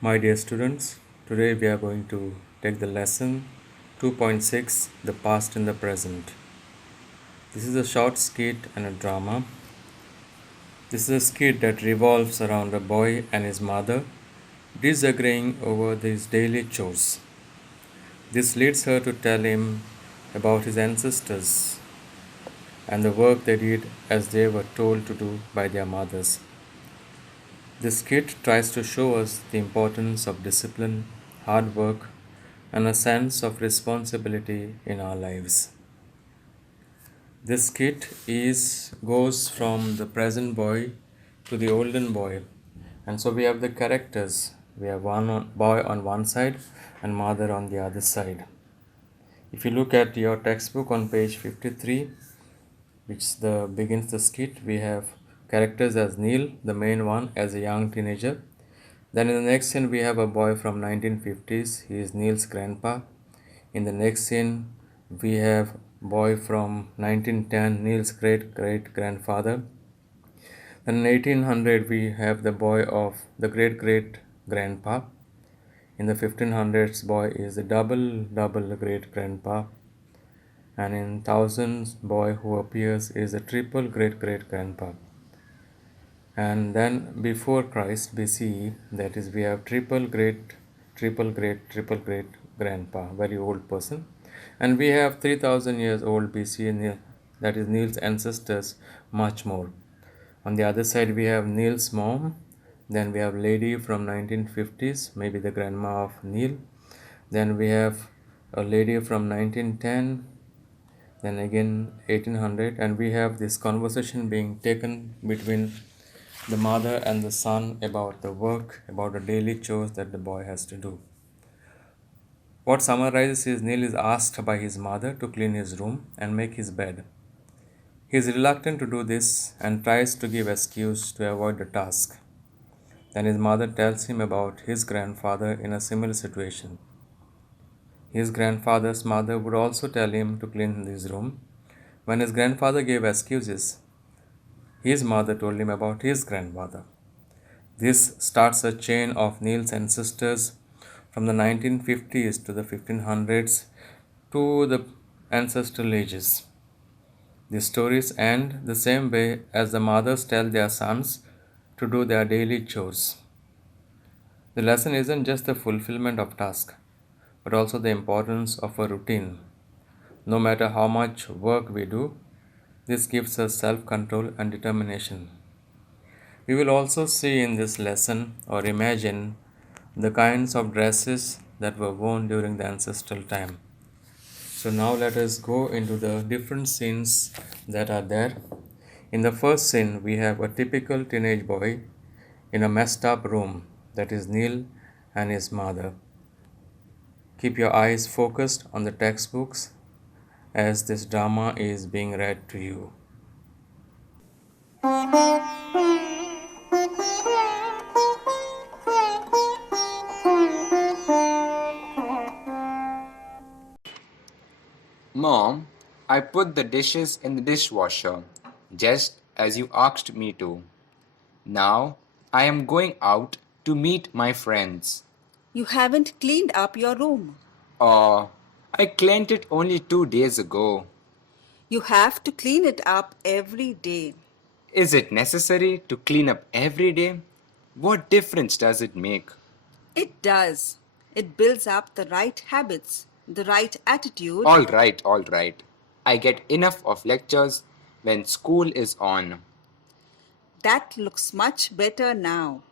My dear students, today we are going to take the lesson 2.6 The Past and the Present. This is a short skit and a drama. This is a skit that revolves around a boy and his mother disagreeing over his daily chores. This leads her to tell him about his ancestors and the work they did as they were told to do by their mothers. This skit tries to show us the importance of discipline, hard work, and a sense of responsibility in our lives. This skit is goes from the present boy to the olden boy, and so we have the characters. We have boy on one side and mother on the other side. If you look at your textbook on page 53, begins the skit, we have characters as Neil, the main one, as a young teenager. Then in the next scene we have a boy from 1950s. He is Neil's grandpa. In the next scene we have boy from 1910, Neil's great great grandfather. Then in 1800 we have the boy of the great great grandpa. In the 1500s boy is the double great grandpa. And in thousands boy who appears is a triple great great grandpa. And then before Christ BCE, that is, we have triple great grandpa, very old person. And we have 3000 years old BCE, that is Neil's ancestors, much more. On the other side, we have Neil's mom. Then we have lady from 1950s, maybe the grandma of Neil. Then we have a lady from 1910, then again 1800, and we have this conversation being taken between the mother and the son about the work, about the daily chores that the boy has to do. What summarizes is Neil is asked by his mother to clean his room and make his bed. He is reluctant to do this and tries to give excuse to avoid the task. Then his mother tells him about his grandfather in a similar situation. His grandfather's mother would also tell him to clean his room. When his grandfather gave excuses, his mother told him about his grandmother. This starts a chain of Neil's ancestors from the 1950s to the 1500s to the ancestral ages. These stories end the same way as the mothers tell their sons to do their daily chores. The lesson isn't just the fulfillment of tasks, but also the importance of a routine. No matter how much work we do, this gives us self control and determination. We will also see in this lesson or imagine the kinds of dresses that were worn during the ancestral time. So now let us go into the different scenes that are there. In the first scene, we have a typical teenage boy in a messed up room, that is Neil and his mother. Keep your eyes focused on the textbooks as this drama is being read to you. Mom, I put the dishes in the dishwasher, just as you asked me to. Now I am going out to meet my friends. You haven't cleaned up your room. Oh, I cleaned it only 2 days ago. You have to clean it up every day. Is it necessary to clean up every day? What difference does it make? It does. It builds up the right habits, the right attitude. All right, all right. I get enough of lectures when school is on. That looks much better now.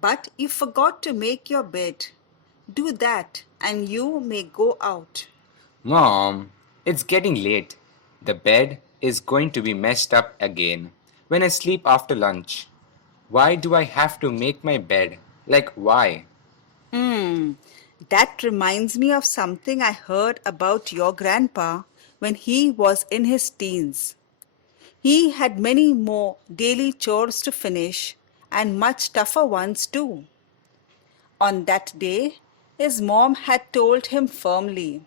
But you forgot to make your bed. Do that and you may go out. Mom, it's getting late. The bed is going to be messed up again when I sleep after lunch. Why do I have to make my bed? Like, why? That reminds me of something I heard about your grandpa when he was in his teens. He had many more daily chores to finish and much tougher ones too. On that day, his mom had told him firmly,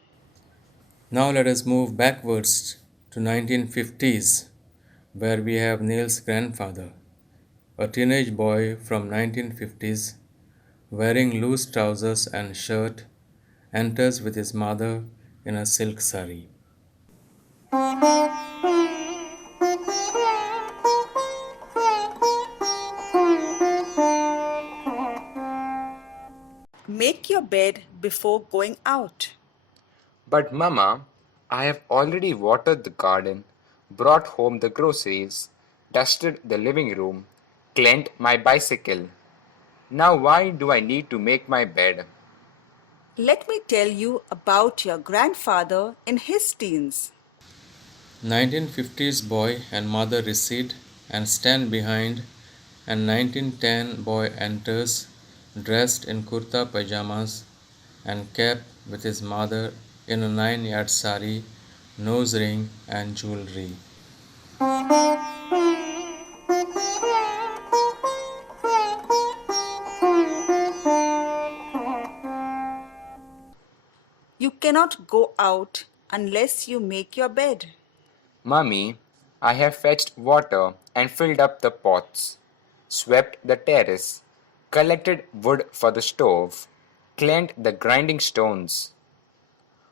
Now let us move backwards to 1950s, where we have Neil's grandfather, a teenage boy from 1950s wearing loose trousers and shirt, enters with his mother in a silk sari. Make your bed before going out. But Mama, I have already watered the garden, brought home the groceries, dusted the living room, cleaned my bicycle. Now why do I need to make my bed? Let me tell you about your grandfather in his teens. 1950s boy and mother recede and stand behind, and 1910 boy enters dressed in kurta pajamas and cap with his mother in a 9-yard sari, nose ring and jewelry. You cannot go out unless you make your bed. Mummy, I have fetched water and filled up the pots, swept the terrace, collected wood for the stove, cleaned the grinding stones.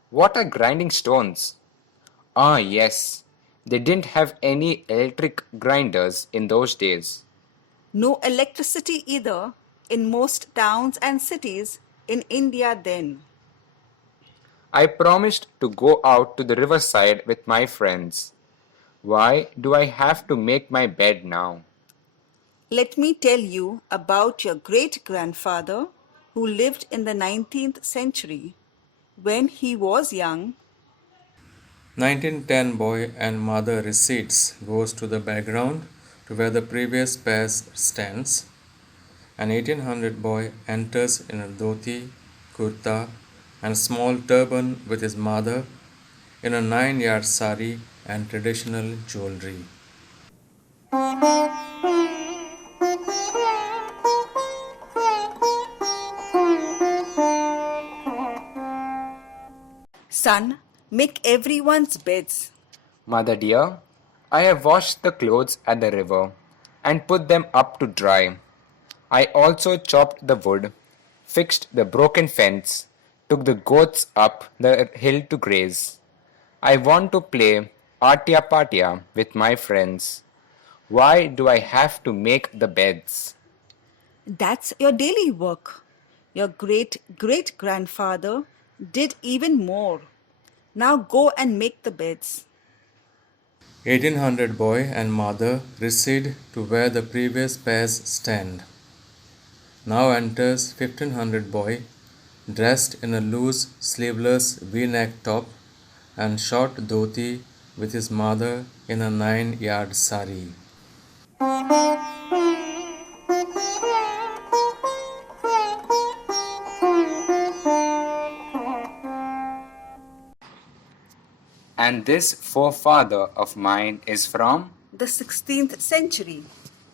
What are grinding stones? Ah, yes, they didn't have any electric grinders in those days. No electricity either in most towns and cities in India then. I promised to go out to the riverside with my friends. Why do I have to make my bed now? Let me tell you about your great grandfather who lived in the 19th century. When he was young, 1910 boy and mother recedes goes to the background to where the previous pair stands. An 1800 boy enters in a dhoti, kurta, and small turban with his mother in a 9-yard sari and traditional jewelry. son, make everyone's beds. Mother dear, I have washed the clothes at the river and put them up to dry. I also chopped the wood, fixed the broken fence, took the goats up the hill to graze. I want to play Atya Patya with my friends. Why do I have to make the beds? That's your daily work. Your great great grandfather did even more. Now go and make the beds. 1800 boy and mother recede to where the previous pairs stand. Now enters 1500 boy dressed in a loose sleeveless v-neck top and short dhoti with his mother in a 9-yard sari. And this forefather of mine is from? The 16th century.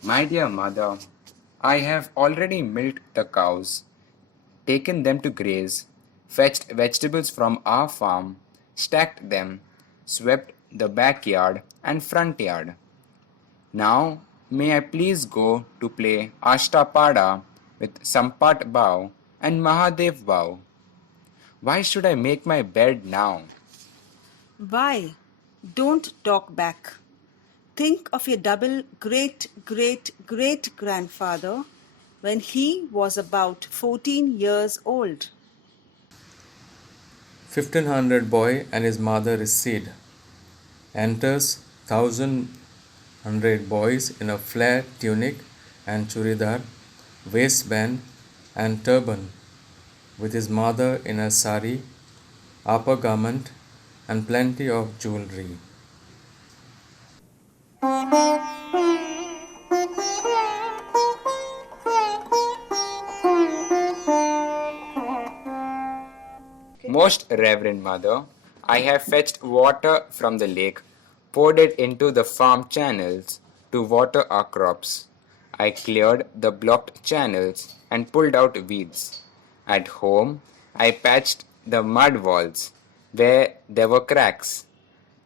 My dear mother, I have already milked the cows, taken them to graze, fetched vegetables from our farm, stacked them, swept the backyard and front yard. Now, may I please go to play Ashtapada with Sampat Bao and Mahadev Bao? Why should I make my bed now? Why? Don't talk back. Think of your double great great great grandfather when he was about 14 years old. 1500 boy and his mother recede. Enters 1100 boys in a flare tunic and churidar, waistband and turban, with his mother in a sari, upper garment, and plenty of jewelry. Most Reverend Mother, I have fetched water from the lake, poured it into the farm channels to water our crops. I cleared the blocked channels and pulled out weeds. At home, I patched the mud walls where there were cracks.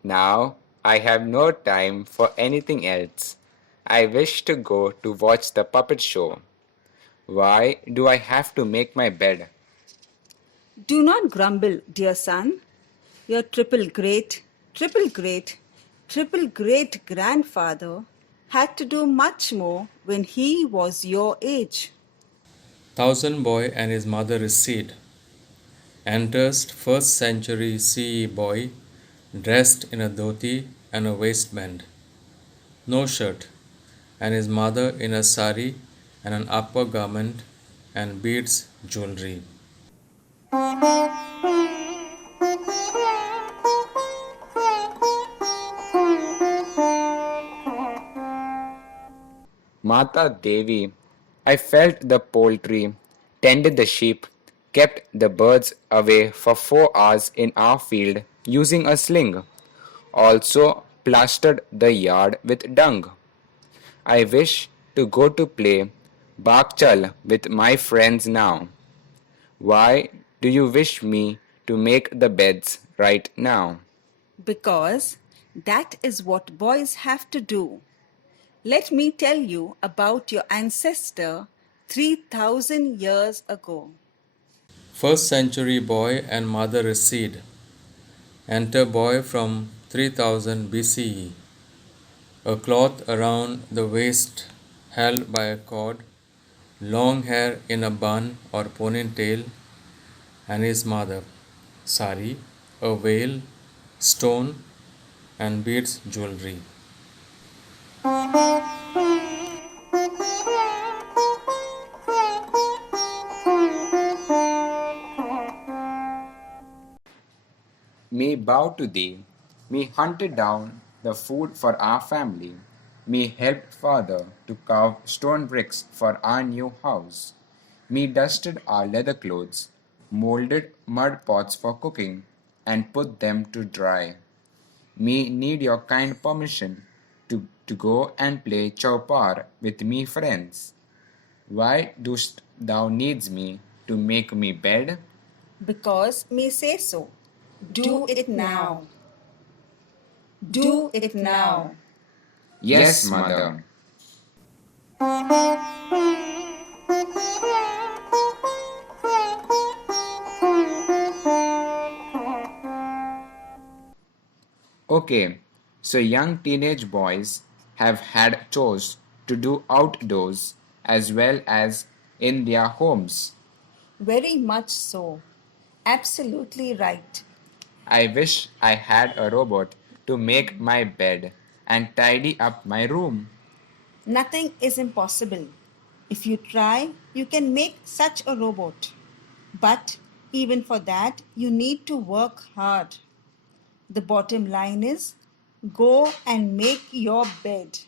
Now I have no time for anything else. I wish to go to watch the puppet show. Why do I have to make my bed? Do not grumble, dear son. Your triple great grandfather had to do much more when he was your age. Thousand Boy and his mother recede. Enters first century CE boy dressed in a dhoti and a waistband, no shirt, and his mother in a sari and an upper garment and beads jewelry. Mata Devi, I felt the poultry, tended the sheep, kept the birds away for 4 hours in our field using a sling, also plastered the yard with dung. I wish to go to play Bakchal with my friends now. Why do you wish me to make the beds right now? Because that is what boys have to do. Let me tell you about your ancestor 3000 years ago. First century boy and mother recede. Enter boy from 3000 BCE. A cloth around the waist held by a cord, long hair in a bun or ponytail, and his mother, sari, a veil, stone, and beads jewelry. Me bow to thee, me hunted down the food for our family, me helped father to carve stone bricks for our new house, me dusted our leather clothes, molded mud pots for cooking, and put them to dry. Me need your kind permission to go and play chowpar with me friends. Why dost thou needs me to make me bed? Because me say so. Do it now. Do it now. Yes, mother. Okay, so young teenage boys have had chores to do outdoors as well as in their homes. Very much so. Absolutely right. I wish I had a robot to make my bed and tidy up my room. Nothing is impossible. If you try, you can make such a robot. But even for that, you need to work hard. The bottom line is go and make your bed.